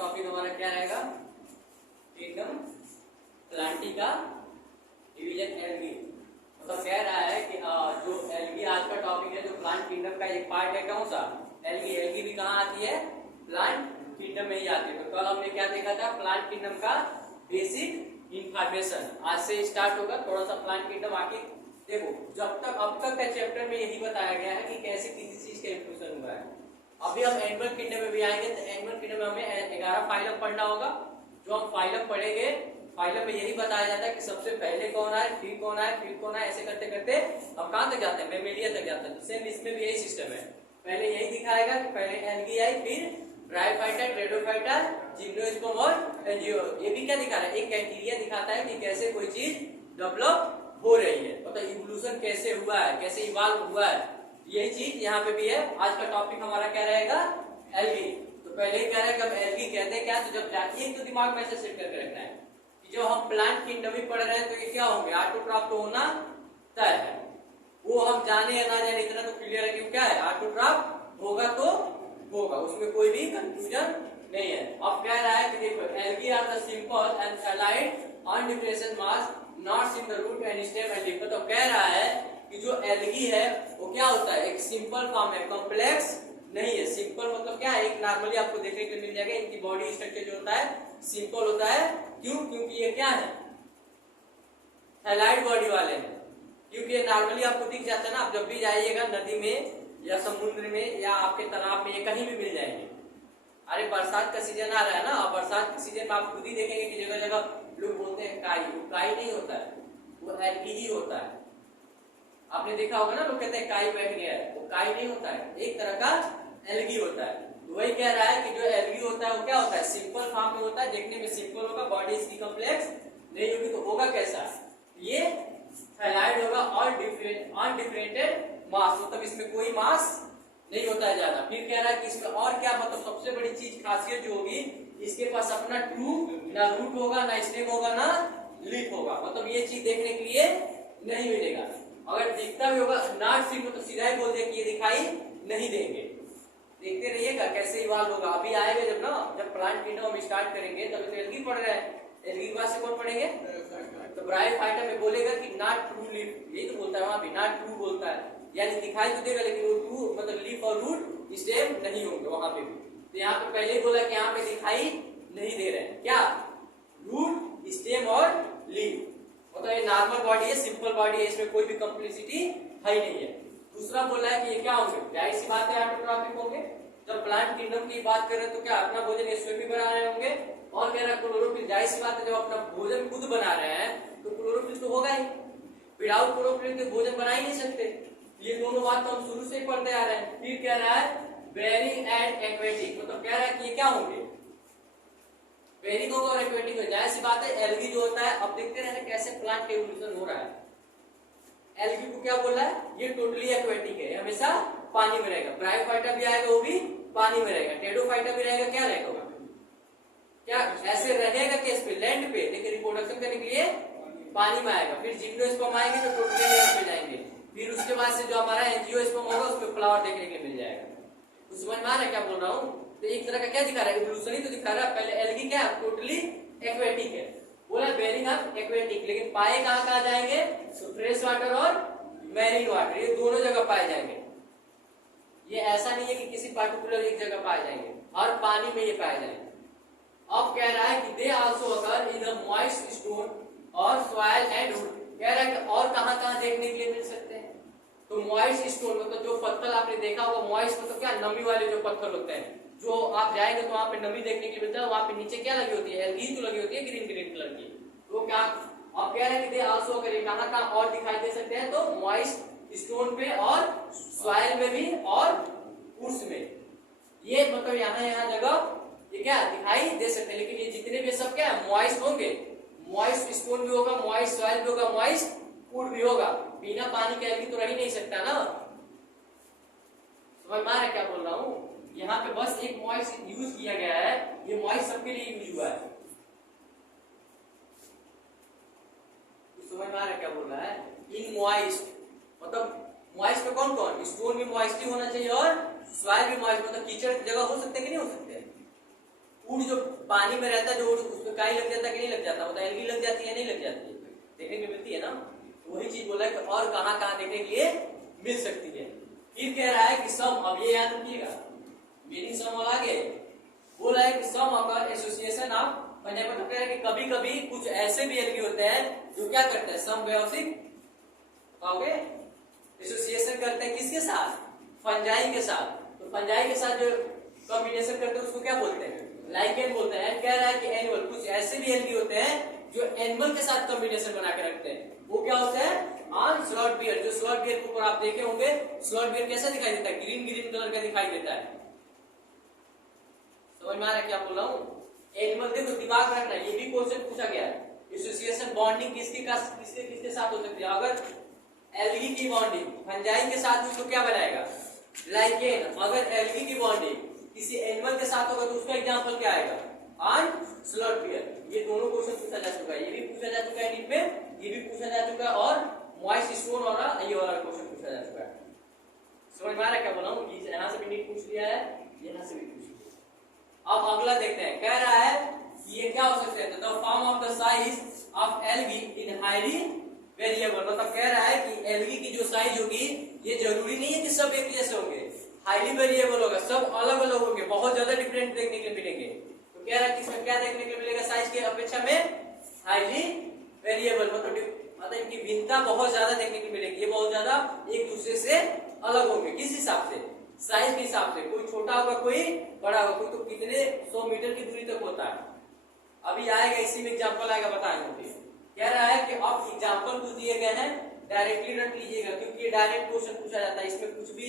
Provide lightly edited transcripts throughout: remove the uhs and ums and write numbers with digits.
Topic हमारा क्या रहेगा? किंगडम प्लांटी का डिवीजन एल्गी। मतलब कह रहा है कि जो एल्गी आज का टॉपिक है, जो प्लांट किंगडम का एक पार्ट है, कौन सा? एल्गी। एल्गी भी कहाँ आती है? प्लांट किंगडम में ही आती है। तो कल हमने क्या देखा था? प्लांट किंगडम का बेसिक इंफॉर्मेशन। आज से स्टार्ट होगा थोड़ा सा प्लांट किंगडम। आखिर देखो, जब तक अब तक के चैप्टर में यही बताया गया है कि कैसे किसी चीज का इवोल्यूशन हुआ है। अभी हम एनिमल किंगडम में भी आएंगे, तो एनिमल किंगडम में हमें 11 फाइलम पढ़ना होगा। जो हम फाइलम पढ़ेंगे, फाइलम में यही बताया जाता है कि सबसे पहले कौन आए, फिर कौन आए, फिर कौन आए, ऐसे करते करते अब कहां तक जाते हैं? मैमेलिया तक जाते हैं। तो सेम इसमें भी यही सिस्टम है। पहले यही दिखाएगा कि पहले एल्गी आई, फिर ब्रायोफाइटा, ट्रेडोफाइटा, जिम्नोस्पर्म और एंजियो। ये भी क्या दिखा रहा है? एक क्राइटेरिया दिखाता है कि कैसे कोई चीज डेवलप हो रही है, मतलब इवोल्यूशन कैसे हुआ है, कैसे इवॉल्व हुआ है। यही चीज यहाँ पे भी है। आज का टॉपिक हमारा क्या रहेगा? एल्गी। तो पहले ही कह रहा है कि हम एल्गी कहते हैं क्या? तो जब एक तो दिमाग में ऐसे सेट करके रखना है कि जो हम प्लांट किंगडम में पढ़ रहे हैं, तो ये क्या होंगे? ऑटोट्रॉफ तो होना तय है। वो हम जाने या ना जाने इतना तो क्लियर है कि क्या है? ऑटोट्रॉफ होगा तो होगा, उसमें कोई भी कंफ्यूजन नहीं है। अब कह रहा है कि देखो, algae are the simple and thalloid undifferentiated mass not in the root and stem and leaf. तो कह रहा है कि जो एल्गी है वो क्या होता है? एक सिंपल फॉर्म है, कॉम्प्लेक्स नहीं है। सिंपल मतलब क्या है? एक नॉर्मली आपको देखने को मिल जाएगा, इनकी बॉडी स्ट्रक्चर जो होता है सिंपल होता है। क्यों? क्योंकि ये क्या है? थैलाइड बॉडी वाले हैं। क्योंकि ये नॉर्मली आपको दिख जाता है ना, आप जब भी जाइएगा नदी में या समुद्र में या आपके तालाब में, ये कहीं भी मिल जाएंगे। अरे बरसात का सीजन आ रहा है ना, और बरसात के सीजन में आप खुद ही देखेंगे कि जगह जगह लोग बोलते हैं काई। वो काई नहीं होता है, वो एल्गी ही होता है। आपने देखा होगा ना, लोग कहते हैं काई बैठ गया है, वो काई नहीं होता है, एक तरह का एल्गी होता है। तो वही कह रहा है कि जो एल्गी होता है वो क्या होता है? सिंपल फॉर्म में होता है, देखने में सिंपल होगा, बॉडी इसकी कॉम्प्लेक्स नहीं होगी। तो होगा कैसा? ये थैलाइड होगा और अनडिफरेंटेड मास, मतलब इसमें कोई मास नहीं होता है ज्यादा। फिर कह रहा है कि इसमें और क्या, मतलब सबसे बड़ी चीज खासियत जो होगी, इसके पास अपना ट्रूप ना रूट होगा, ना स्टेम होगा, ना लीफ होगा। मतलब ये चीज देखने के लिए नहीं मिलेगा। अगर दिखता भी होगा नॉट सीन में, तो सीधा ही बोल दिया कि ये दिखाई नहीं देंगे। देखते रहिएगा कैसे इवॉल्व होगा। अभी आएगा जब ना, जब प्लांट किंगडम हम स्टार्ट करेंगे, तब तो एल्गी पढ़ रहे हैं। एल्गी के बाद से कौन पढ़ेंगे? तो ब्रायोफाइटा में बोलेगा कि नॉट ट्रू लीफ, यही तो बोलता है वहां भी, नॉट ट्रू बोलता है, यानी दिखाई तो देगा लेकिन वो ट्रू मतलब लीफ और रूट स्टेम नहीं होंगे वहां पे भी। तो यहाँ पे पहले ही बोला कि यहाँ पे दिखाई नहीं दे रहे हैं क्या? रूट, स्टेम और लीफ। मतलब ये नॉर्मल बॉडी है, सिंपल बॉडी है, इसमें कोई भी कॉम्प्लेक्सिटी है ही नहीं है। दूसरा बोला है कि ये क्या होंगे? जाहिर सी बात है ऑटोट्रॉफिक होंगे। जब प्लांट किंगडम की बात करें तो क्या अपना भोजन ये स्वयं भी बना रहे होंगे। और कह रहा है क्लोरोफिल, जाहिर सी बात है जब अपना भोजन खुद बना रहे हैं तो क्लोरोफिल तो होगा ही। विदाउट क्लोरोफिल के भोजन बना ही नहीं सकते। ये दोनों बात तो हम शुरू से ही पढ़ते आ रहे हैं। फिर कह रहा है बेरिंग एंड एक्वेटिक, मतलब कह रहा है कि ये क्या होंगे? बेरिंग होगा और एक्वेटिक होगा। जाहिर सी बात है एल्गी जो होता है, अब देखते रहते कैसे प्लांट का इवोल्यूशन हो रहा है। एल्गी को क्या बोला है? ये टोटली एक्वेटिक है, हमेशा पानी में रहेगा। ब्रायोफाइटा भी आएगा, वो भी पानी में रहेगा। टेडोफाइटा भी रहेगा, क्या रहेगा? क्या ऐसे रहेगा केस पे, लैंड पे, लेकिन रिप्रोडक्शन करने के लिए पानी में आएगा। फिर जिम्नोस्पर्म आएंगे तो टोटली लैंड पे जाएंगे। फिर उसके बाद से जो हमारा एंजियोस्पर्म होगा उसमें फ्लावर देखने के लिए मिल जाएगा। तो समझ में आ रहा है क्या बोल रहा हूँ? तो एक तरह का क्या दिखा रहा है? इवोल्यूशन ही तो दिखा रहा है। पहले एल्गी क्या टोटली एक्वेटिक है, बोला बेरिंग ऑफ एक्वेटिक, लेकिन पाए कहाँ कहाँ जाएंगे? तो फ्रेश वाटर और मैरीन वाटर, ये दोनों जगह पाए जाएंगे। ये ऐसा नहीं है कि किसी पार्टिकुलर एक जगह पाए जाएंगे, हर पानी में ये पाए जाएंगे। अब कह रहा है कि they also occur in the moist stone और सॉइल एंड वुड। कह रहा है कि और कहाँ देखने के लिए मिल सकते हैं? तो मॉइस्ट स्टोन मतलब जो पत्थर आपने देखा होगा, मॉइस्ट मतलब क्या? नमी वाले जो पत्थर होते हैं, जो आप जाएंगे तो वहां पे नमी देखने के लिए मिलता है। वहां पे नीचे क्या लगी होती है? एल्गी तो लगी होती है ग्रीन ग्रीन कलर की। तो क्या अब कह रहे हैं कि दे आल्सो अकर, कहाँ और दिखाई दे सकते हैं? तो मॉइस्ट स्टोन पे और सॉइल में भी और वुड्स में। ये मतलब यहाँ जगह ये क्या दिखाई दे सकते हैं। लेकिन ये जितने भी सब क्या है? मॉइस्ट होंगे। मॉइस्ट स्टोन भी होगा, मॉइस्ट सॉइल भी होगा, मॉइस्ट वुड भी होगा। बिना पानी के एल्गी तो रह ही नहीं सकता ना। समझ में आ रहा है क्या बोल रहा हूँ? यहाँ पे बस एक मॉइस्ट यूज किया गया है, ये मॉइस्ट सबके लिए यूज हुआ है। तो समझ में आ रहा है क्या बोल रहा है? इन मॉइस्ट मतलब मॉइस्ट में कौन कौन? स्टोन भी मॉइस्ट ही होना चाहिए और सॉइल भी मॉइस्ट, मतलब कीचड़ की जगह हो सकते कि नहीं हो सकते? फूड जो पानी में रहता है, जो उसमें काई लग जाता है कि नहीं लग जाता, मतलब एल्गी लग जाती है नहीं लग जाती है, देखने को मिलती है ना। वही चीज बोला है कि और कहाँ कहाँ देखने के लिए मिल सकती है। फिर कह रहा है कि सम, अब ये याद रखिएगा मीनिंग सम वाला आगे बोला है कि सम अगर एसोसिएशन ऑफ, मैंने मतलब कह रहा है कि कभी कभी कुछ ऐसे भी एल्गी होते हैं जो क्या करते हैं, सम व्यावसायिक एसोसिएशन करते हैं किसके साथ, फंजाई के साथ। तो फंजाई के साथ जो कॉम्बिनेशन करते हैं उसको क्या बोलते हैं, लाइकेन बोलते हैं। कह रहा है कि एनिमल, कुछ ऐसे भी एल्गी होते हैं जो एनिमल के साथ कॉम्बिनेशन बना के रखते हैं, वो क्या होता है, ऑन स्लॉट बियर। जो स्लॉट बियर के ऊपर आप देखे होंगे, स्लॉट बियर कैसा दिखाई देता है, ग्रीन ग्रीन कलर का दिखाई देता है। समझ में आ रहा है क्या बोल रहा हूँ। एनिमल, देखो दिमाग रखना, ये भी क्वेश्चन पूछा गया है, एसोसिएशन बॉन्डिंग किसके किसके साथ हो सकती है। अगर एल्गी की बॉन्डिंग फंजाई के साथ हुई तो क्या बनाएगा, लाइकेन। अगर एल्गी की बॉन्डिंग किसी एनिमल के साथ होगा तो उसका एग्जांपल क्या आएगा, ऑन स्लॉट बियर। ये दोनों क्वेश्चन पूछा जा चुका है, ये भी पूछा जा चुका है नीट में, ये भी पूछा जा चुका है, और मॉइस्ट स्टोन और ये वाला क्वेश्चन पूछा जा चुका है। समझ में आ रहा है क्या बोला हूँ, यहाँ से भी नीट पूछ लिया है, यहाँ से भी पूछ लिया। अब अगला देखते हैं, कह रहा है कि ये क्या हो सकता है, the form of the size of algae in highly variable. मतलब कह रहा है कि एल्गी की जो साइज होगी ये जरूरी नहीं है कि सब एक जैसे होंगे, हाईली वेरिएबल होगा, सब अलग अलग होंगे, बहुत ज्यादा डिफरेंट देखने के लिए मिलेंगे। तो कह रहा है कि इसमें क्या देखने के लिए मिलेगा, साइज के अपेक्षा में हाईली वेरिएबल, मतलब इनकी भिन्नता बहुत ज्यादा देखने को मिलेगी, ये बहुत ज्यादा एक दूसरे से अलग होंगे। किस हिसाब से, साइज के हिसाब से, कोई छोटा होगा कोई बड़ा होगा, कोई तो कितने 100 मीटर की दूरी तक होता है। अभी आएगा, इसी में एग्जाम्पल आएगा, बताएंगे। कह रहा है कि अब एग्जाम्पल कुछ दिए गए हैं, डायरेक्टली रट लीजिएगा क्योंकि ये डायरेक्ट क्वेश्चन पूछा जाता है, इसमें कुछ भी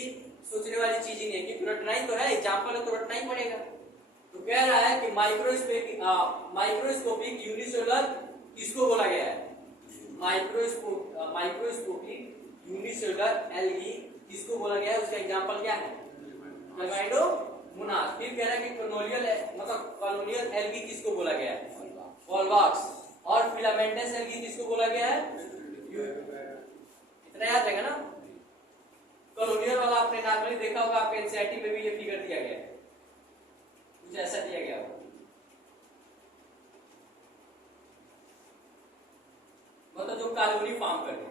सोचने वाली चीज ही नहीं है, क्योंकि रटना ही तो है, एग्जाम्पल है तो रटना ही पड़ेगा। तो कह रहा है कि माइक्रोस्कोपिक यूनिसेलुलर किसको बोला गया है, माइक्रोस्कोपिक यूनिसेलुलर एल्गी किसको बोला गया है, उसका एग्जाम्पल क्या है, क्लामाइडोमोनास। फिर कह रहा है कि कॉलोनियल मतलब कॉलोनियल एल्गी किसको बोला गया है, वॉल्वॉक्स। और फिलामेंटस एल्गी किसको बोला गया है, इतना याद रहेगा ना। कॉलोनियल वाला आपने नॉर्मली देखा होगा, आपके एनसीईआरटी में भी ये फिगर दिया गया है, कुछ ऐसा दिया गया होगा, मतलब जो कॉलोनी फॉर्म करते हैं।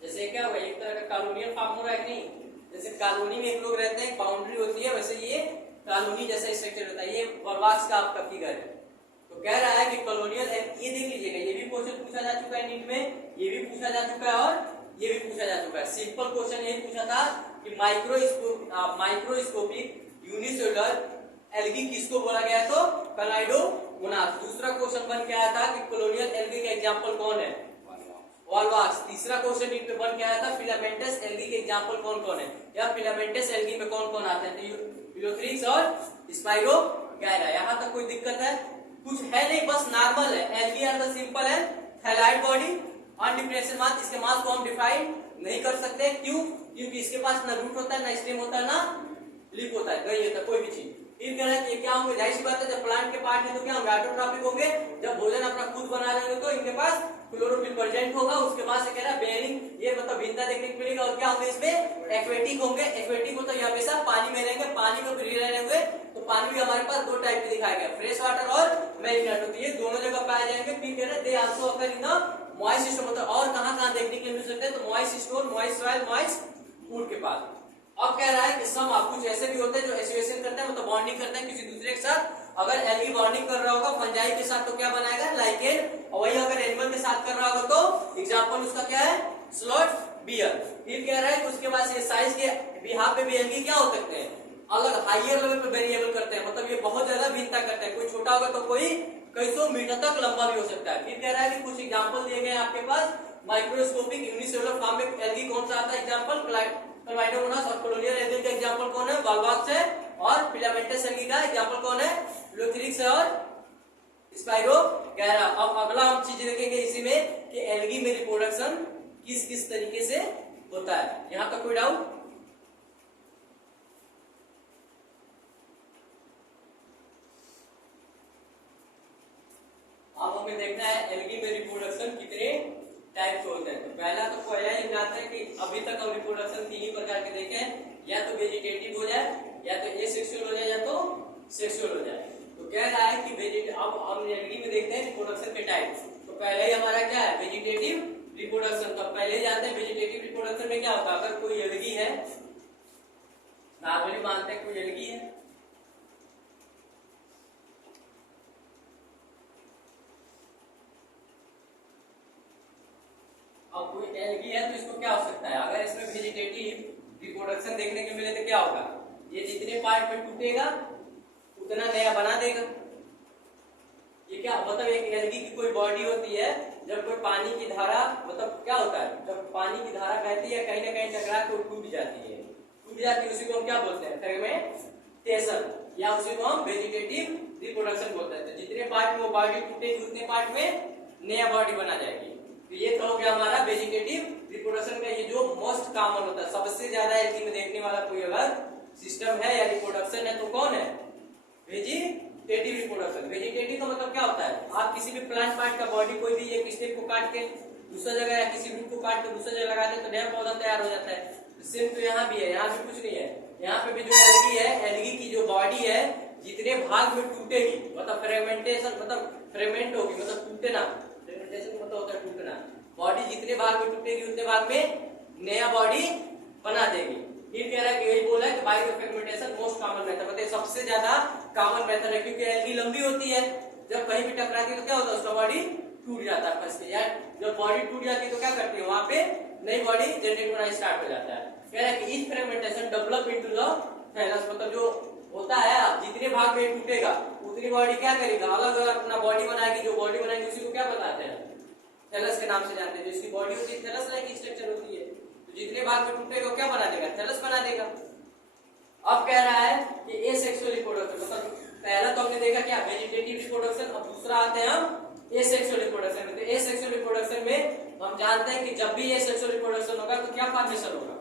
जैसे क्या हुआ, एक तरह का कॉलोनियल फॉर्म हो रहा है कि नहीं, जैसे कॉलोनी में एक लोग रहते हैं, बाउंड्री होती है, वैसे ये कॉलोनी जैसा स्ट्रक्चर होता है। ये वॉल्वॉक्स का आपका फिगर है। तो कह रहा है कि कॉलोनियल, ये देख लीजिएगा, ये भी क्वेश्चन पूछा जा चुका है नीट में, ये भी पूछा जा चुका है और ये भी पूछा जा चुका है। सिंपल क्वेश्चन यही पूछा था कि माइक्रोस्कोपिक यूनिसेलुलर एल्गी किसको बोला गया, तो कॉलाइडोमोनास। दूसरा क्वेश्चन बन के आया था कि कॉलोनियल एल्गी का एग्जांपल कौन है, वॉल्वॉक्स। तीसरा क्वेश्चन नीट में बन के आया था फिलामेंटस एल्गी के एग्जांपल कौन कौन है, या फिलामेंटस एल्गी में कौन कौन आते हैं, यूलोथ्रिक्स और स्पाइरोगायरा। यहाँ तक कोई दिक्कत है, कुछ है नहीं, बस नॉर्मल है। एल्गी आर द सिंपल है, थैलाइड बॉडी, अनडिफरेंशियल मास। इसके मास को हम डिफाइन नहीं कर सकते, क्यों, क्योंकि इसके पास ना रूट होता है, ना स्टेम होता है, ना लिप होता है, नहीं होता कोई भी चीज। फिर कह रहा है क्या होंगे, जाहिर सी बात है, जब प्लांट के पार्ट है तो क्या होंगे, ऑटोट्रॉपिक होंगे। जब भोजन अपना खुद बना लेंगे तो इनके पास क्लोरोफिल प्रेजेंट होगा। उसके बाद से कह रहा है बेयरिंग, ये मतलब भिन्नता देखने को मिलेगा। और क्या होंगे इसमें, एक्वेटिक होंगे। एक्वेटिक होता है हमेशा पानी में रहेंगे, पानी में भी रहेंगे। तो पानी भी हमारे पास दो टाइप के दिखाया गया, फ्रेश वाटर और मैरीन वाटर। तो ये दोनों जगह पाए जाएंगे। फिर कह रहे they also occur in the moist stone, मतलब और कहाँ देखने के लिए मिल सकते हैं, तो moist stone, moist soil, moist food के पास। अब कह रहा है कि सम आप, कुछ ऐसे भी होते हैं जो एसोसिएशन करते हैं, मतलब बॉन्डिंग करते हैं किसी दूसरे के साथ। अगर एल्गी बॉन्डिंग कर रहा होगा फंजाई के साथ तो क्या बनाएगा, लाइकेन। और वही अगर एनिमल के साथ कर रहा होगा तो एग्जांपल उसका क्या है, स्लॉट बियर। फिर कह रहा है कि उसके बाद साइज के बिहाफ पे भी एल्गी क्या हो सकते हैं, अलग हाइयर लेवल पे वेरिएबल करते हैं, मतलब ये बहुत ज्यादा भिन्नता करते हैं। कोई छोटा होगा तो कोई कई सौ मीटर तक लंबा भी हो सकता है। फिर कह रहा है कि कुछ एग्जांपल दिए गए आपके पास, माइक्रोस्कोपिक यूनिसेलुलर फॉर्म में एल्गी कौन सा आता है एग्जांपल, क्लामाइडोमोनास। और कॉलोनियल एल्गी का एग्जांपल कौन है, वॉल्वॉक्स है। और फिलामेंटस एल्गी का एग्जांपल कौन है, यूलोथ्रिक्स और स्पाइरोगैरा। अब अगला हम चीज देखेंगे इसी में कि एल्गी में रिप्रोडक्शन किस किस तरीके से होता है। यहां तक कोई डाउट? अब हमें देखना है एल्गी में रिप्रोडक्शन कितने टाइप के होते हैं। तो पहला तो पहला ही जानते हैं कि अभी तक हम रिप्रोडक्शन 3 ही प्रकार के देखे हैं, या तो वेजिटेटिव हो जाए, या तो एसेक्सुअल हो जाए, या तो सेक्सुअल हो जाए। तो कह रहा है कि अब हम एल्गी में देखते हैं रिप्रोडक्शन के टाइप। तो पहले ही हमारा क्या है, वेजिटेटिव रिप्रोडक्शन। तो पहले ही जानते हैं वेजिटेटिव रिप्रोडक्शन में क्या होता है। अगर कोई एल्गी है, नॉर्मली मानते हैं कोई एल्गी है, अब कोई एल्गी है तो इसको क्या हो सकता है, अगर इसमें वेजिटेटिव रिप्रोडक्शन देखने को मिले तो क्या होगा, ये जितने पार्ट में टूटेगा उतना नया बना देगा। ये क्या मतलब, एक एल्गी की कोई बॉडी होती है, जब कोई पानी की धारा, मतलब क्या होता है, जब पानी की धारा बहती है कहीं ना कहीं टकरा के टूट जाती है, उसी को हम क्या बोलते हैं, फ्रेगमेंटेशन, या उसी को हम वेजिटेटिव रिप्रोडक्शन बोलते हैं। तो जितने पार्ट में वो बॉडी टूटेगी उतने पार्ट में नया बॉडी बना जाएगी। तो ये तो हो गया हमारा वेजिटेटिव रिप्रोडक्शन का, ये जो मोस्ट कॉमन होता है, सबसे ज्यादा एल्गी में देखने वाला कोई अगर सिस्टम है या रिप्रोडक्शन है तो कौन है, वेजिटेटिव रिप्रोडक्शन। वेजिटेटिव का मतलब क्या होता है, आप किसी भी प्लांट पार्ट का बॉडी कोई भी एक स्टेप को काट के दूसरा जगह, या किसी रूट को काट के दूसरा जगह लगा दे तो नया पौधा तैयार हो जाता है। सेम तो यहाँ भी है, यहाँ भी कुछ नहीं है, यहाँ पे भी जो एल्गी है, एल्गी की जो बॉडी है जितने भाग में टूटेगी, मतलब फ्रेगमेंटेशन, मतलब फ्रेगमेंट होगी, मतलब टूटना, फ्रेगमेंटेशन मतलब होता है टूटना, बॉडी जितने भाग में टूटेगी उतने भाग में नया बॉडी बना देगी। फिर कह रहा है कि यही बोला है कि bio fragmentation most common method, मतलब सबसे ज्यादा कॉमन मेथड है, क्योंकि एल्गी लंबी होती है, जब कहीं भी टकराती है तो क्या होता है, उसका बॉडी टूट जाता है फंस के, या जब बॉडी टूट जाती है तो क्या करती है, वहां पे नई बॉडी जनरेट होना स्टार्ट हो जाता है। कह रहा है कि इस fragmentation develop into the thallus, मतलब जो होता है जितने भाग में टूटेगा उतनी बॉडी क्या करेगा, अलग अलग अपना बॉडी बनाएगी, जो बॉडी बनाएगी उसी को क्या बताते हैं, थैलस के नाम से जानते हैं। जो इसकी बॉडी होती है थैलस लाइक स्ट्रक्चर होती है, तो जितने भाग में टूटेगा क्या बना देगा, थैलस बना देगा। अब कह रहा है कि एसेक्सुअल रिप्रोडक्शन, मतलब पहला तो हमने देखा क्या, वेजिटेटिव रिप्रोडक्शन, अब दूसरा आते हैं हम एसेक्सुअल रिप्रोडक्शन में। तो एसेक्सुअल रिप्रोडक्शन में हम जानते हैं कि जब भी एसेक्सुअल रिप्रोडक्शन होगा तो क्या फॉर्मेशन होगा,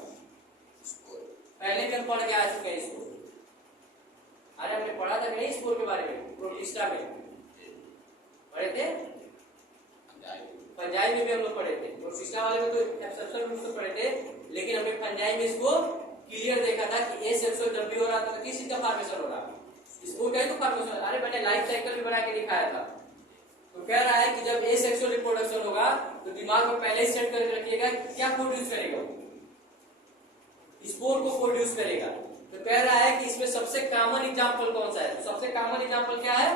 पहले भी हम पढ़ के आ चुके हैं इसको, अरे हमने पढ़ा था नहीं स्पोर के बारे में, प्रोटिस्टा में पढ़े थे, फंजाई में भी हम लोग पढ़े थे, प्रोटिस्टा वाले में तो एक्सेप्शन रूप से पढ़े थे, लेकिन हमने फंजाई में इसको क्लियर देखा था कि एसेक्सुअल जब भी हो रहा था तो किस चीज का फॉर्मेशन हो रहा है, स्पोर का ही तो फॉर्मेशन। अरे मैंने लाइफ साइकिल भी बना के दिखाया था। तो कह रहा है कि जब एसेक्सुअल रिप्रोडक्शन होगा तो दिमाग में पहले ही सेट करके रखिएगा क्या प्रोड्यूस करेगा, स्पोर को प्रोड्यूस करेगा। तो कह रहा है कि इसमें सबसे कॉमन एग्जांपल कौन सा है, तो सबसे कॉमन एग्जांपल क्या है,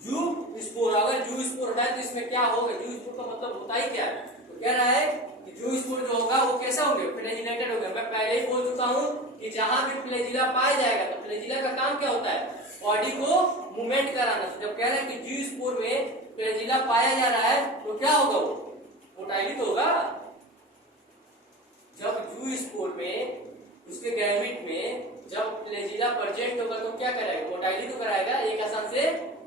जू स्पोर। अगर जू स्पोर है तो इसमें क्या होगा, जू स्पोर का मतलब होता ही क्या है, तो कह रहा है कि जू स्पोर जो होगा वो कैसा होंगे, फ्लैजिलेटेड होगा। मैं पहले ही बोल चुका हूं कि जहां भी फ्लैजिला पाया जाएगा तो फ्लैजिला का काम क्या होता है, बॉडी को मूवमेंट कराना। तो जब कह रहा है कि जू स्पोर में फ्लैजिला पाया जा रहा है तो क्या होगा, वो मोटाइली तो होगा। जब जू स्पोर में उसके गैमेट में जब फ्लैजिला प्रेजेंट होगा तो क्या कराएगा, मोटाइली तो कराएगा, एक आसान से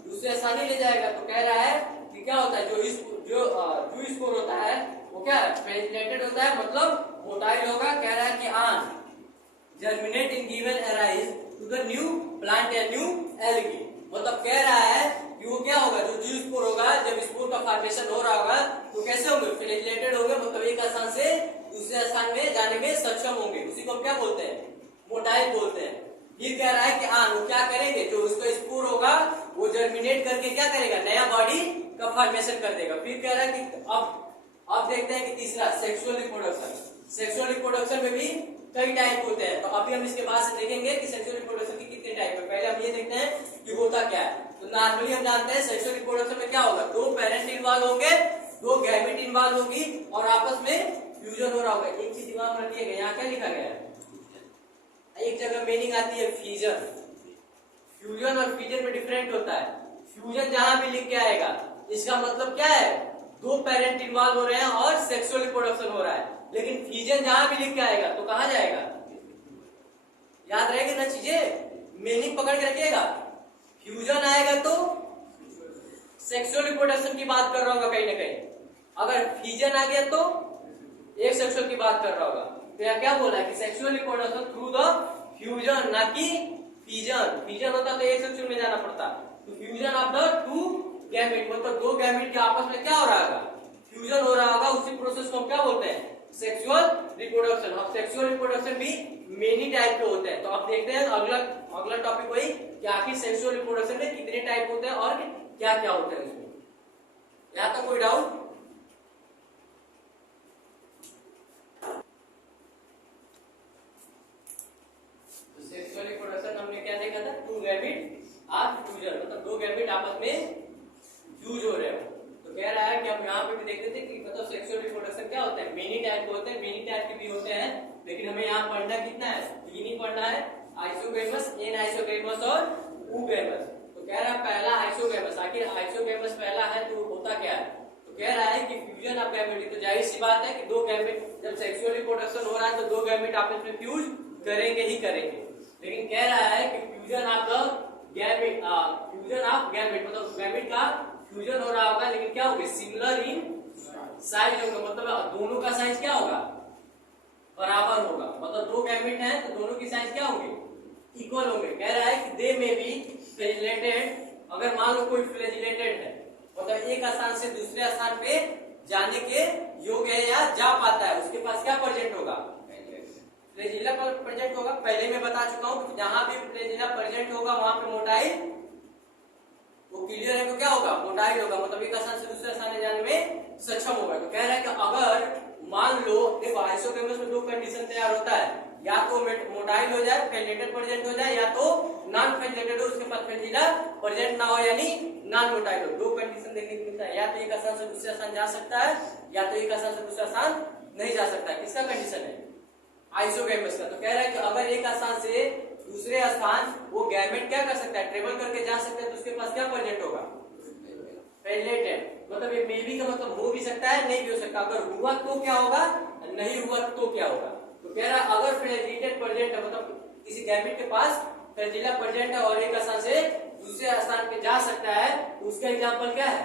दूसरे आसानी ले जाएगा। तो कह रहा है कि क्या होता है, जो जू स्पोर होता है वो क्या है, फ्लैजिलेटेड होता है, मतलब मोटाइल होगा। कह रहा है कि on germinate in given arise to the new plant या न्यू एल्गी, मतलब कह रहा है कि वो क्या होगा, जो जू स्पोर होगा जब स्पोर का फॉर्मेशन हो रहा होगा तो कैसे होंगे, फ्लैजिलेटेड होंगे, मतलब एक आसान से दूसरे स्थान में जाने में सक्षम होंगे, उसी को हम क्या बोलते हैं, मोटाइल बोलते हैं। ये कह रहा है कि आन वो क्या करेंगे, जो उसका स्पोर होगा वो जर्मिनेट करके क्या करेगा, नया बॉडी का फॉर्मेशन कर देगा। फिर कह रहा है कि अब देखते हैं कि तीसरा सेक्सुअल रिप्रोडक्शन। सेक्सुअल रिप्रोडक्शन में भी कई टाइप होते हैं, तो अभी हम इसके बाद से देखेंगे कि सेक्सुअल रिप्रोडक्शन के कितने टाइप है। पहले हम ये देखते हैं कि होता क्या है। तो नॉर्मली हम जानते हैं सेक्सुअल रिप्रोडक्शन में क्या होगा, दो पेरेंट इन्वॉल्व होंगे, दो गैमेट इन्वॉल्व होगी और आपस में फ्यूजन हो रहा होगा। एक चीज दिमाग में रखिएगा, यहाँ क्या लिखा गया है, एक जगह मीनिंग आती है फ्यूजन, फ्यूजन और फ्यूजन में डिफरेंट होता है। फ्यूजन जहां भी लिख के आएगा इसका मतलब क्या है, दो पेरेंट इन्वॉल्व हो रहे हैं और सेक्सुअल रिप्रोडक्शन हो रहा है। लेकिन फ्यूजन जहां भी लिख के आएगा तो कहां जाएगा, याद रहेगी ना चीजें, मीनिंग पकड़ के रखिएगा। फ्यूजन आएगा तो सेक्सुअल रिप्रोडक्शन की बात कर रहा होगा कहीं ना कहीं। अगर फिजन आ गया तो एक सेक्सुअल की बात कर रहा होगा। तो यहाँ क्या बोला है कि sexual reproduction through the fusion, ना कि फिजन। फिजन होता तो एक सेक्सुअल में जाना पड़ता, तो fusion of the two gamete, मतलब दो गैमेट के आपस में क्या हो रहा होगा, फ्यूजन हो रहा होगा। उसी प्रोसेस को हम क्या बोलते हैं, सेक्सुअल रिप्रोडक्शन। अब सेक्सुअल रिप्रोडक्शन भी मेनी टाइप के होते हैं। तो आप देखते हैं अगला टॉपिक वही कि आखिर सेक्सुअल रिप्रोडक्शन में कितने टाइप होते हैं और क्या क्या होते हैं उसमें। यहां तक कोई डाउट? तो सेक्सुअल रिप्रोडक्शन हमने क्या देखा था, टू गैमेट आर फ्यूजन, मतलब दो गैमेट आपस में फ्यूज हो रहे हो। तो कह रहा है कि हम यहाँ पे भी देखते थे कि मतलब सेक्सुअल रिप्रोडक्शन क्या होता है, मेनी टाइप के होते हैं, मेनी टाइप के भी होते हैं, लेकिन हमें यहाँ पढ़ना कितना है, तीन ही पढ़ना है, आइसोगैमस, एनाइसोगैमस और ऊगैमस। तो कह रहा है पहला आइसोगैमस। आखिर आइसोगैमस पहला है तो होता क्या है, तो कह रहा है कि फ्यूजन ऑफ गैमेट। तो जाहिर सी बात है कि दो गैमेट, जब सेक्सुअल रिप्रोडक्शन हो रहा है तो दो गैमेट आपस में फ्यूज करेंगे ही करेंगे। लेकिन कह रहा है कि fusion of the gamete, fusion of gamete मतलब गैमेट का फ्यूजन हो रहा होगा, लेकिन क्या होगा, सिमिलर इन साइज होगा, मतलब दोनों का साइज क्या होगा, बराबर होगा। मतलब दो गैमेट हैं तो दोनों की साइज क्या होंगे, इक्वल होंगे। कह रहा है कि दे में बी फ्लैजिलेटेड। अगर मान लो कोई फ्लैजिलेटेड है, मतलब एक स्थान से दूसरे स्थान पे जाने के योग्य है या जा पाता है, उसके पास क्या प्रेजेंट होगा, फ्लैजिला प्रेजेंट होगा। पहले मैं बता चुका हूं कि जहां भी फ्लैजिला प्रेजेंट होगा वहां पे मोटाइल, वो क्लियर है तो क्या होगा, मोटाइल होगा, मतलब एक स्थान से दूसरे स्थान जाने में सक्षम होगा। तो कह रहा है कि अगर मान लो देखो आइसोगैमस में दो कंडीशन तैयार होता है, या तो मोटाइल हो जाए, फ्लैजिलेटेड प्रेजेंट हो जाए, या तो नॉन फ्लैजिलेटेड हो, उसके पास फ्लैजिला प्रेजेंट ना हो, यानी नॉन मोटाइल हो। दो कंडीशन देखने को मिलता है, या तो एक स्थान से दूसरे स्थान जा सकता है, या तो एक स्थान से दूसरा स्थान नहीं जा सकता है। किसका कंडीशन है, आइसोगैमस का। तो कह रहा है कि अगर एक स्थान से दूसरे स्थान वो गैमेट क्या कर सकता है, ट्रेवल करके जा सकता है, तो उसके पास क्या प्रेजेंट होगा, फ्लैजिलेटेड। मतलब ये मे बी का मतलब हो भी सकता है, नहीं भी हो सकता। अगर हुआ तो क्या होगा, नहीं हुआ तो क्या होगा। तो कह रहा है अगर फ्लैजिलेटेड प्रेजेंट है, मतलब किसी गैमेट के पास फ्लैजिला प्रेजेंट है और एक स्थान से दूसरे स्थान पे जा सकता है, तो उसका एग्जांपल क्या है,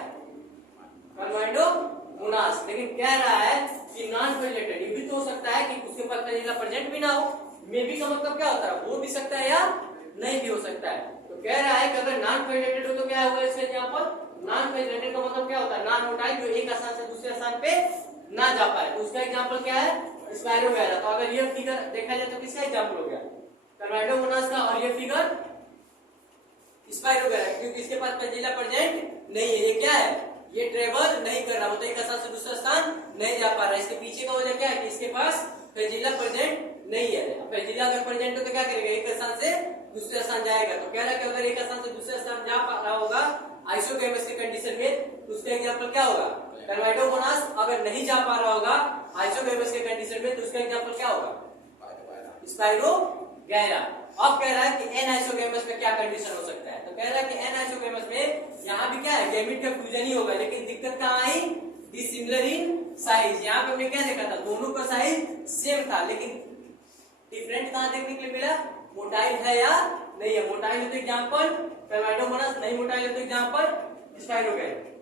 कन्वाइडोमोनास। लेकिन कह रहा है कि नॉन फ्लैजिलेटेड, ये भी तो हो सकता है कि उसके पास फ्लैजिला प्रेजेंट भी ना हो। मे बी का मतलब क्या होता है, हो भी सकता है या नहीं भी हो सकता है। तो कह रहा है कि अगर नॉन फ्लैजिलेटेड हो तो क्या हुआ इसका एग्जांपल, नॉन फ्लैजिलेटेड का मतलब क्या होता है, नॉन मोटाइल, जो एक स्थान से दूसरे स्थान पे ना जा पाए। तो उसका एग्जांपल क्या है, स्पायरोगैरा। तो अगर ये फिगर देखा जाए तो किसका एग्जांपल हो गया, कन्वाइडोमोनास का, और ये फिगर स्पायरोगैरा, क्योंकि इसके पास फ्लैजिला प्रेजेंट नहीं है। ये क्या है, ये ट्रेवल नहीं कर रहा, मतलब एक स्थान से दूसरा स्थान नहीं जा पा रहा है। इसके पीछे का वजह क्या है कि इसके पास फ्लैजिला प्रेजेंट नहीं है। फ्लैजिला अगर प्रेजेंट हो तो क्या करेगा, एक स्थान से दूसरे स्थान जाएगा। तो कह रहा है कि अगर एक स्थान से दूसरे स्थान जा पा रहा होगा आइसोगैमस के कंडीशन में, तो उसका एग्जांपल क्या होगा, कन्वाइडोमोनास। अगर नहीं जा पा रहा होगा आइसोगैमस के कंडीशन में, तो उसका एग्जांपल क्या होगा, स्पायरोगैरा। अब कह रहा है कि एन आइसोगैमस में क्या कंडीशन हो सकता है, तो कह रहा है कि एन आइसोगैमस में यहाँ भी क्या है, गैमेट का फ्यूजन ही होगा, लेकिन दिक्कत कहाँ आई, डिसिमिलर इन साइज। यहाँ पे हमने क्या देखा था, दोनों का साइज सेम था, लेकिन डिफरेंट कहाँ देखने के लिए मिला, मोटाइल है या नहीं है। मोटाइल है तो एग्जांपल कन्वाइडोमोनास, नहीं मोटाइल है तो एग्जांपल स्पायरोगैरा।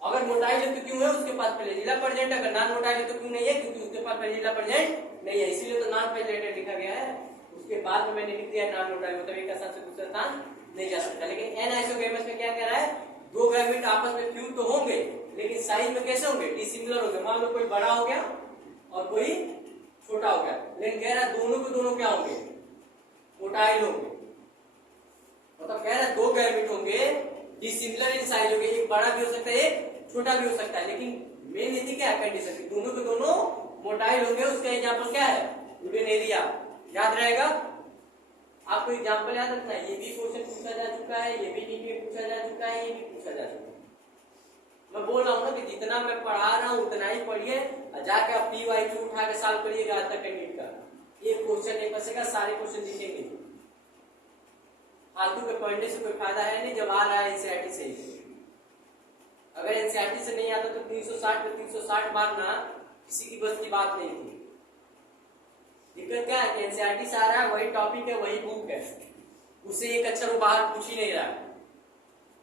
अगर मोटाइल है तो क्यों है, उसके पास फ्लैजिला प्रेजेंट है। अगर नॉन मोटाइल है तो क्यों नहीं है, क्योंकि उसके पास फ्लैजिला प्रेजेंट नहीं है, इसीलिए तो नॉन फ्लैजिलेटेड लिखा गया है। उसके बाद में मैंने लिख दिया नॉन मोटाइल, मतलब एक स्थान से दूसरे स्थान नहीं जा सकता। लेकिन एन आइसोगैमस में क्या कह रहा है, दो गैमेट आपस में फ्यूज तो होंगे, लेकिन साइज में कैसे होंगे, डिसिमिलर होंगे। मान लो कोई बड़ा हो गया और कोई छोटा हो गया, लेकिन कह रहा है दोनों के दोनों क्या होंगे, मोटाइल होंगे। मतलब कह रहा है दो गैमेट होंगे, डिसिमिलर इन साइज होंगे, एक बड़ा भी हो सकता है एक छोटा भी हो सकता है, लेकिन मेन नीति क्या है, कंडीशन की दोनों के दोनों मोटाइल होंगे। उसका एग्जांपल क्या है, यूरेनेरिया। याद रहेगा, आपको एग्जांपल याद रखना है। ये भी क्वेश्चन पूछा जा चुका है, ये भी नीति में पूछा जा चुका है, ये भी पूछा जा चुका है। मैं बोल रहा हूँ ना कि जितना मैं पढ़ा रहा हूँ उतना ही पढ़िए, जाके आप PYQ उठा के सॉल्व करिएगा आज तक नीट का। एक क्वेश्चन नहीं फंसेगा, सारे क्वेश्चन दिखेंगे। फालतू के पढ़ने से कोई फायदा है नहीं, जब आ रहा है एनसीईआरटी से। अगर एनसीईआरटी से नहीं आता तो 360 पे 360 मारना किसी की बस की बात नहीं थी। दिक्कत क्या है कि एनसीईआरटी से आ रहा है, वही टॉपिक है, वही बुक है, उससे एक अक्षर वो बाहर पूछ ही नहीं रहा है।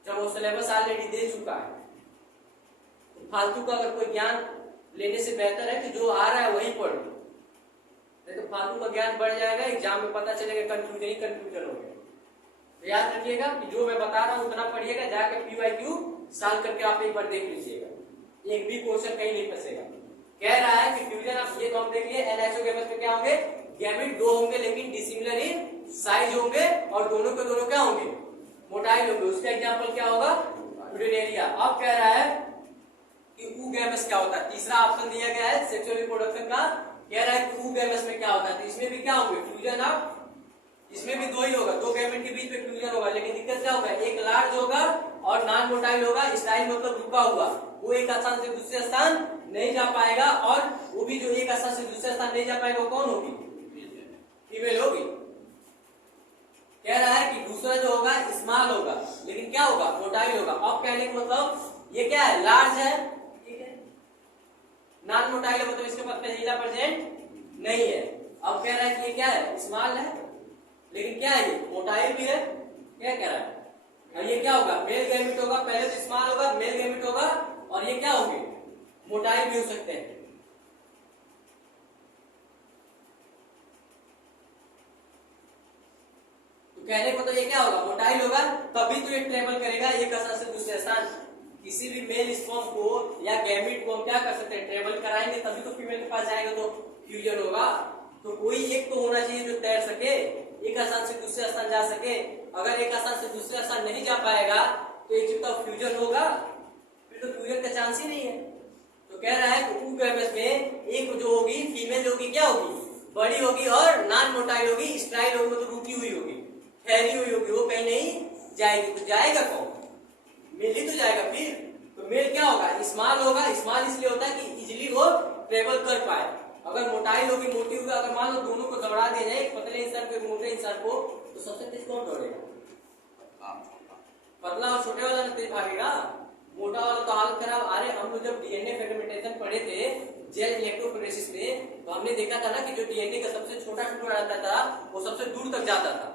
जब वो सिलेबस ऑलरेडी दे चुका है। तो फालतू का अगर कोई ज्ञान लेने से बेहतर है कि जो आ रहा है वही पढ़ लो, नहीं तो फालतू का ज्ञान बढ़ जाएगा, एग्जाम में पता चलेगा कंफ्यूजन ही कंफ्यूजन हो गया। तो याद रखिएगा कि जो मैं बता रहा हूं उतना पढ़िएगा, जाके PYQ सॉल्व करके आप एक बार देख लीजिएगा, एक भी क्वेश्चन कहीं नहीं फंसेगा। कह रहा है कि फ्यूजन, आप ये तो हम देख लिए एनआइसोगेमस में क्या होंगे, गैमेट दो होंगे लेकिन डिसिमिलर इन साइज होंगे और दोनों के दोनों क्या होंगे, मोटाइल होंगे। उसका एग्जांपल क्या होगा, यूरिनेरिया। अब कह रहा है कि ऊगैमस क्या होता है, तीसरा ऑप्शन दिया गया है सेक्सुअल रिप्रोडक्शन का। कह रहा है कि ऊगैमस में क्या होता है, तो इसमें भी क्या होंगे फ्यूजन, आप इसमें भी दो ही होगा, दो गैमेट के बीच में फ्यूजन होगा। लेकिन दिक्कत क्या होगा, एक लार्ज होगा और नॉन मोटाइल होगा। स्टाइल मतलब रुका हुआ, वो एक स्थान से दूसरे स्थान नहीं जा पाएगा, और वो भी जो एक स्थान से दूसरे स्थान नहीं जा पाएगा वो कौन होगी, फीमेल होगी। कह रहा है कि दूसरा जो होगा स्मॉल होगा लेकिन क्या होगा, मोटाइल होगा। अब कहने का मतलब ये क्या है, लार्ज है, ठीक है, नॉन मोटाइल है, मतलब इसके पास पेनिला प्रेजेंट नहीं है। अब कह रहा है कि ये क्या है, स्मॉल है लेकिन क्या है, ये मोटाइल भी है। क्या कह रहा है, और ये क्या होगा, मेल गैमेट होगा। पहले तो स्मॉल होगा, मेल गैमेट होगा, और ये क्या होंगे, मोटाइल भी हो सकते हैं। तो कहने को तो ये क्या होगा, मोटाइल होगा, तभी तो ये ट्रेवल करेगा एक स्थान से दूसरे स्थान। किसी भी मेल स्पर्म को या गैमेट को हम क्या कर सकते हैं, ट्रेवल कराएंगे तभी तो फीमेल के पास जाएगा, तो फ्यूजन होगा। तो कोई एक तो होना चाहिए जो तैर सके, एक स्थान से दूसरे स्थान जा सके। अगर एक स्थान से दूसरे स्थान नहीं जा पाएगा तो एक चुका फ्यूजन होगा, फिर तो फ्यूजन का चांस ही नहीं है। तो कह रहा है कि ऊगैमस में एक जो होगी फीमेल होगी, क्या होगी, बड़ी होगी और नॉन मोटाइल होगी, स्ट्राइल होगी, मतलब रुकी हुई होगी, ठहरी हुई होगी, वो कहीं नहीं जाएगी। तो जाएगा कौन, मेल ही तो जाएगा फिर। तो मेल क्या होगा, स्मॉल होगा। स्मॉल इसलिए होता है कि इजिली वो ट्रेवल कर पाए। अगर मोटाइल होगी, मोटी होगी, अगर मान लो दोनों को दौड़ा दिया जाए, एक पतले इंसान को एक मोटे इंसान को, तो सबसे तेज कौन दौड़ेगा, पतला और छोटे वाला तेज भागेगा, मोटा वाला तो हालत खराब। अरे हम लोग जब डीएनए फ्रेगमेंटेशन पढ़े थे जेल इलेक्ट्रोफोरेसिस में, तो हमने देखा था ना कि जो डीएनए का सबसे छोटा टुकड़ा रहता था वो सबसे दूर तक जाता था।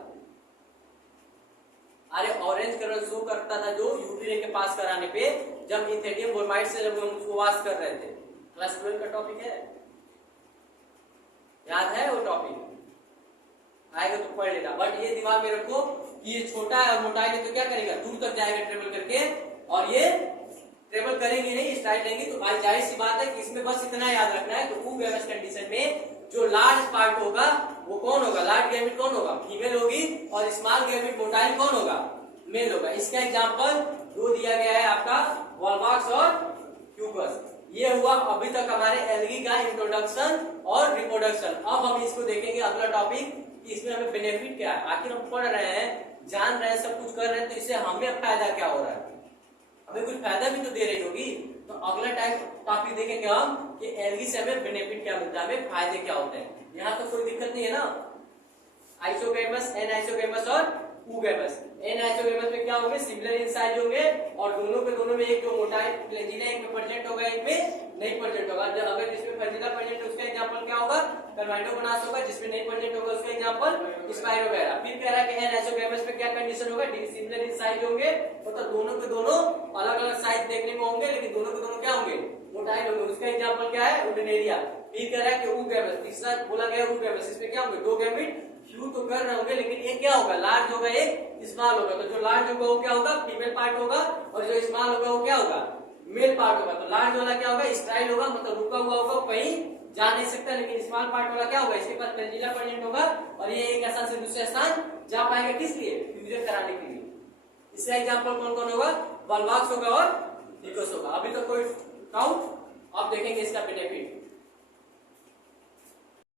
अरे ऑरेंज कलर शो करता था जो यूरिया के पास कराने पे, जब इथेरियम ब्रोमाइड से जब हम उसको वॉश कर रहे थे। क्लास 12 का टॉपिक है, याद है वो टॉपिक, आएगा तो पढ़ लेना। बट ये दिमाग में रखो कि ये छोटा है और मोटाइल है तो क्या करेगा, दूर तक जाएगा ट्रेवल करके, और ये ट्रेवल करेंगे नहीं, स्टाइल लेंगे। तो भाई जाहिर सी बात है कि इसमें बस इतना याद रखना है। तो ऊगैमस कंडीशन में जो लार्ज पार्ट होगा वो कौन होगा, लार्ज गैमेट कौन होगा, फीमेल होगी, और स्मॉल गैमेट मोटाइल कौन होगा, मेल होगा। इसका एग्जांपल दो दिया गया है आपका, वॉलवॉक्स और क्यूबस। ये हुआ अभी तक हमारे एल्गी का इंट्रोडक्शन और रिप्रोडक्शन। अब हम इसको देखेंगे अगला टॉपिक कि इसमें हमें बेनिफिट क्या है। आखिर हम पढ़ रहे हैं, जान रहे हैं, सब कुछ कर रहे हैं, तो इससे हमें फायदा क्या हो रहा है, हमें कुछ फायदा भी तो दे रही होगी। तो अगला टॉपिक देखेंगे हम कि एल्गी से हमें बेनिफिट क्या मिलता है, हमें फायदे क्या होते हैं। यहाँ तो कोई दिक्कत नहीं है ना। आइसोगैमस, एनाइसोगैमस और ऊगैमस। एनाइसोगैमस में क्या होंगे, सिमिलर इन साइज होंगे, और दोनों के दोनों में एक जो मोटाइल फ्लैजिला एक में प्रेजेंट होगा, एक में नहीं प्रेजेंट होगा। अगर जिसमें फ्लैजिला प्रेजेंट है उसका एग्जांपल क्या होगा, कर्माइटोगोनास होगा, जिसमें नहीं प्रेजेंट होगा उसका एग्जांपल स्पाइरोगैरा। फिर कह रहा है कि एनाइसोगैमस में क्या कंडीशन होगा, सिमिलर इन साइज होंगे, मतलब दोनों के दोनों अलग अलग साइज देखने में होंगे लेकिन दोनों के दोनों क्या होंगे, मोटाइल होंगे। उसका एग्जांपल क्या है, यूरिनेरिया। फिर कह रहा है कि ऊगैमस, तीसरा बोला गया ऊगैमस, इसमें क्या होंगे, दो गैमेट फ्यू तो कर रहे होंगे लेकिन एक क्या होगा, लार्ज होगा, एक स्मॉल होगा। तो जो लार्ज होगा वो क्या होगा, फीमेल पार्ट होगा, और जो स्मॉल होगा वो क्या होगा, मेल पार्ट होगा। तो लार्ज वाला क्या होगा, स्ट्राइल होगा, मतलब रुका हुआ होगा, कहीं जा नहीं सकता। लेकिन स्मॉल पार्ट वाला क्या होगा, इसके पास फ्लैजिला प्रेजेंट होगा, और ये एक स्थान से दूसरे स्थान जा पाएगा, किस लिए, फ्यूजन कराने के लिए। इसका एग्जांपल कौन कौन होगा, वॉलवॉक्स होगा और निकोस होगा। अभी तो कोई काउंट, अब देखेंगे इसका बेनिफिट।